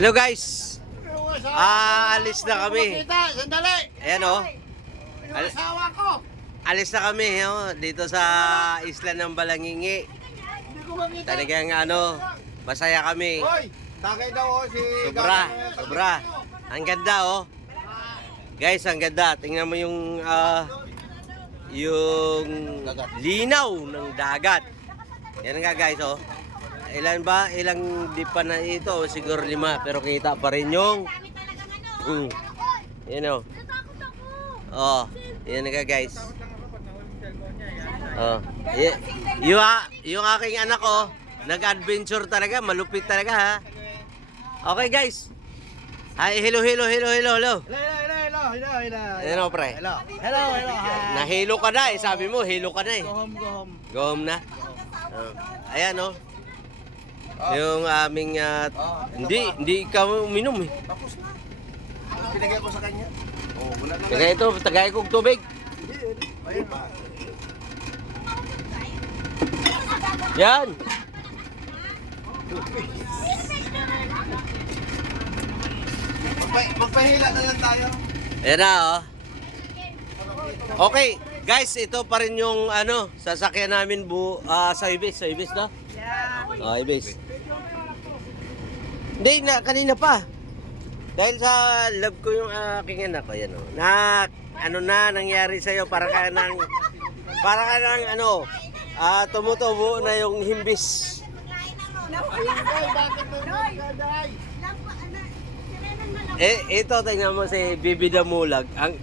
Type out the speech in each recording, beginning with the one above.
Hello guys. Alis na kami. Sandali. Ayan o. Yung asawa ko. Alis na kami dito sa isla ng Balangingi. Hindi ko makita. Talagang masaya kami. Hoy, tagay daw si Sobra. Ang ganda Guys, ang ganda. Tingnan mo yung linaw ng dagat. Yan nga guys Ilan ba? Ilang di pa na ito? Siguro 5. Pero kita pa rin yung yan yan nga guys. Yung aking anak nag-adventure talaga. Malupit talaga ha. Okay guys. Hi, hello. Hello. Hello pre. Hello. Nahilo ka na sabi mo, hilo ka na Go home na. Ayan yung aming hindi ka uminom Tapos na. Pinagay ko sa kanya. Wala na. Tagay kong tubig. Ayun pa. Yan. Magpahila na lang tayo. Ayan na Okay, guys, ito pa rin yung sasakyan namin sa Ibis no? Yeah. Ibis. Hindi kanina pa. Dahil sa love ko yung aking anak ko nangyari sa iyo para ka nang tumutubo na yung himbis. Ito tingnan mo si Bibi Damulag, ang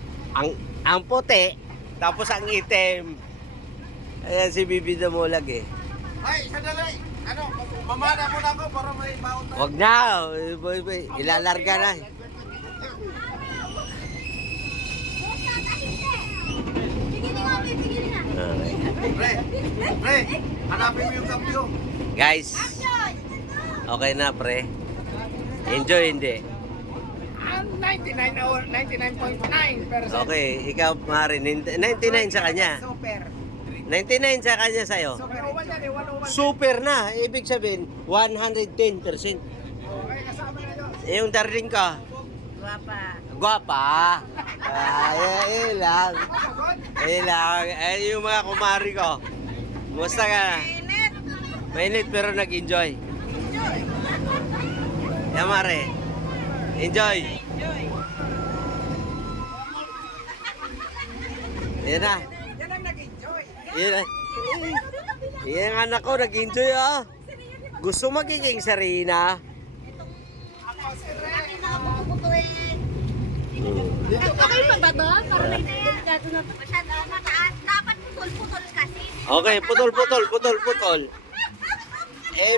puti tapos ang itim. Ayan si Bibi Damulag Ay, sandali. Mamana muna ako para may baon tayo. Wag na, ilalarga na. Pre, hanapin mo yung kampyo. Guys, okay na pre. Enjoy hindi? 99.9%. Okay, ikaw Marin, 99 sa kanya. Super. 99 sa kanya sa'yo. Super na, ibig sabihin 110%. Yung darling ka? Guwapa. Ilang. Yung mga kumari ko. Musta ka na? Mainit pero nag-enjoy. Yan Mare. Enjoy. Yan na. Yan ang nag-enjoy. Yan ang anak ko nag-enjoy Gusto magiging Sarina. Okay pa ba to? Parang may delikado na to. Masyado mataas. Dapat putol-putol kasi. Okay, putol.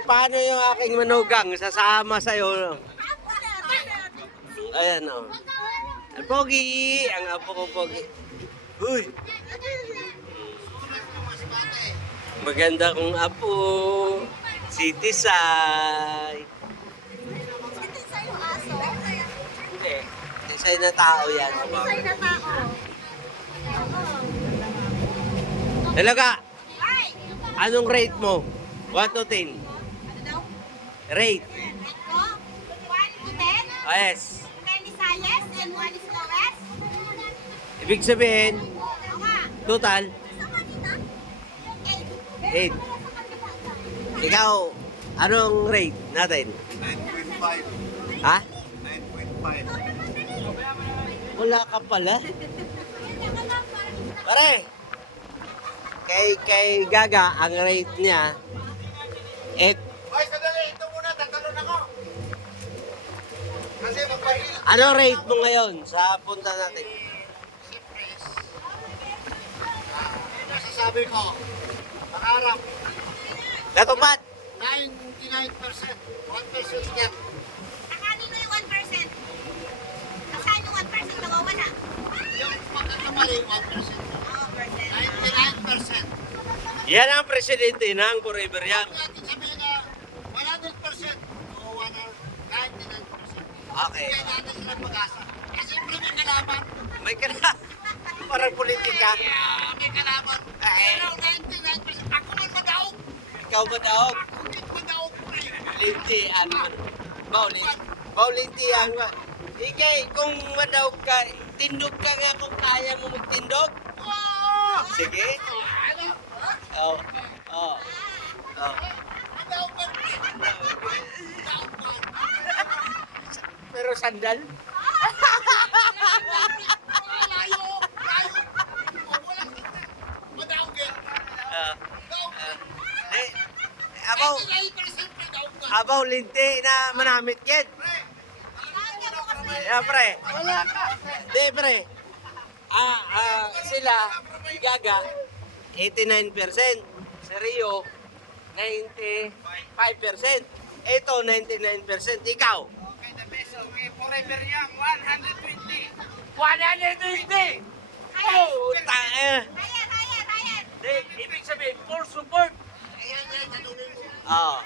Paano yung aking manugang? Sasama sa'yo. Ayan Ang pogi. Ang apo ko pogi. Uy. Maganda kong apo. Si Tisay. Sa'yo aso. Hindi. Tisay na tao yan. Sa'yo na tao. Hello ka. Ay! Anong rate mo? 1 to 10. Ano daw? Rate. Ito? 1 to 10? Yes. 10 is highest and 1 is lowest? Ibig sabihin, Oo nga. total, Sa kanina? 8. Ikaw, anong rate natin? 9.5. Ha? 9.5. Wala ka pala. Pare, kay Gaga, ang rate niya, 8. Ay, sandali. Ito muna. Tatalon ako. Kasi magpahila. Anong rate mo ngayon sa punta natin? Masasabi ko, pangarap, Natupad! 99%. 1% step. Akano na yung 1%? Akano 1% nawawala? Yung pagkakamali, 1%. Oo, percent. 99%. Yan ang presidente ng Forever yan. Natin sabihin na 100% o 99%. Okay. Kaya natin silang pag-asa. Kasi siyempre may kalaban. May kala. Parang politika. May kalaban. Pero 99%. Ako man madaog. Ikaw ba daw? Ako din madaog. Linti, ano? Ba, Paulintihan ba? Ikay, kung madaw ka, tindog ka nga kung kaya mo magtindog. Sige. Oh. Oh. Oh. Pero sandal? Abaw, abaw linti na manamit kid. Ya pre. Wala ka. Di pre. Sila Gaga 89%, si Rio 95%. Ito 99%. Ikaw? Okay, the best. Okay, forever young. 120. 120. Oh, Ayan, tae. ayan, ayan. Di, ibig sabihin, full support. Oo.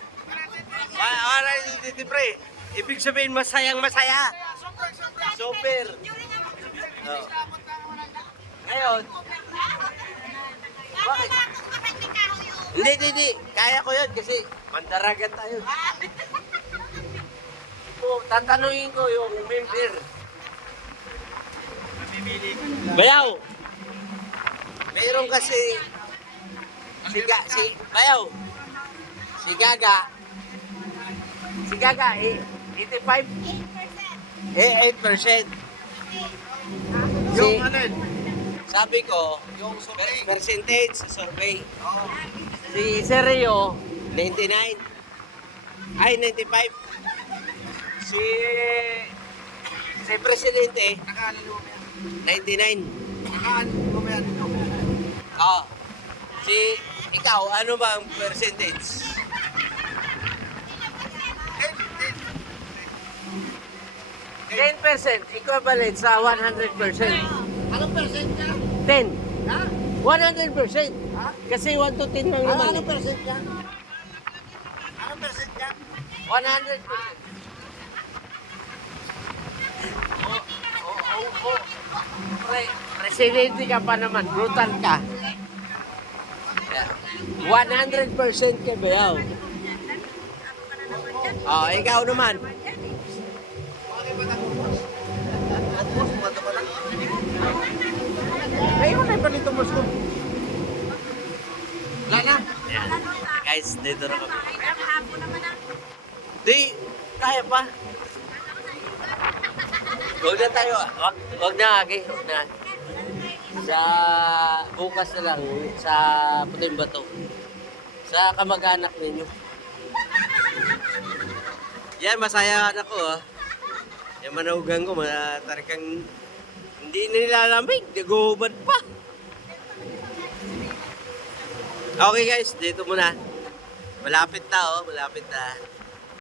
120 pre. Ibig sabihin, masayang masaya. Super. Oh. Ngayon, bakit? Hindi. Kaya ko yun kasi mandaragat tayo. Tatanungin ko yung member. Bayaw! Mayroon kasi Bayaw. Si Gaga 85? 8%. Yung ano yun? Sabi ko, Yung survey. percentage sa survey. Oo. Si Sergio, 99. Ay, 95. Si Presidente, Nakaanin mo yan. 99. Nakaanin mo yan. Oh. Ikaw, ano ba ang percentage? 10% equivalent sa 100%. Anong percent niya? 10. Ha? 100%. Ha? Kasi 1 to 10 lang naman. Anong percent niya? Anong percent niya? 100%. Presidente ka pa naman, brutal ka. 100% ka bayaw. Oh, ikaw naman. Ngayon na palito mo ko. Wala na. Ayan. Guys, dito na kami. Hapon naman ang Di, kaya pa. Huwag na tayo. Huwag na, Aki. Huwag na. Sa bukas na lang, sa Puting Bato. Sa kamag-anak ninyo. Yan, masaya ako ah. Yan manugang ko, talagang hindi nilalamig. Nagubad pa. Okay guys, dito muna. Malapit na oh, malapit na.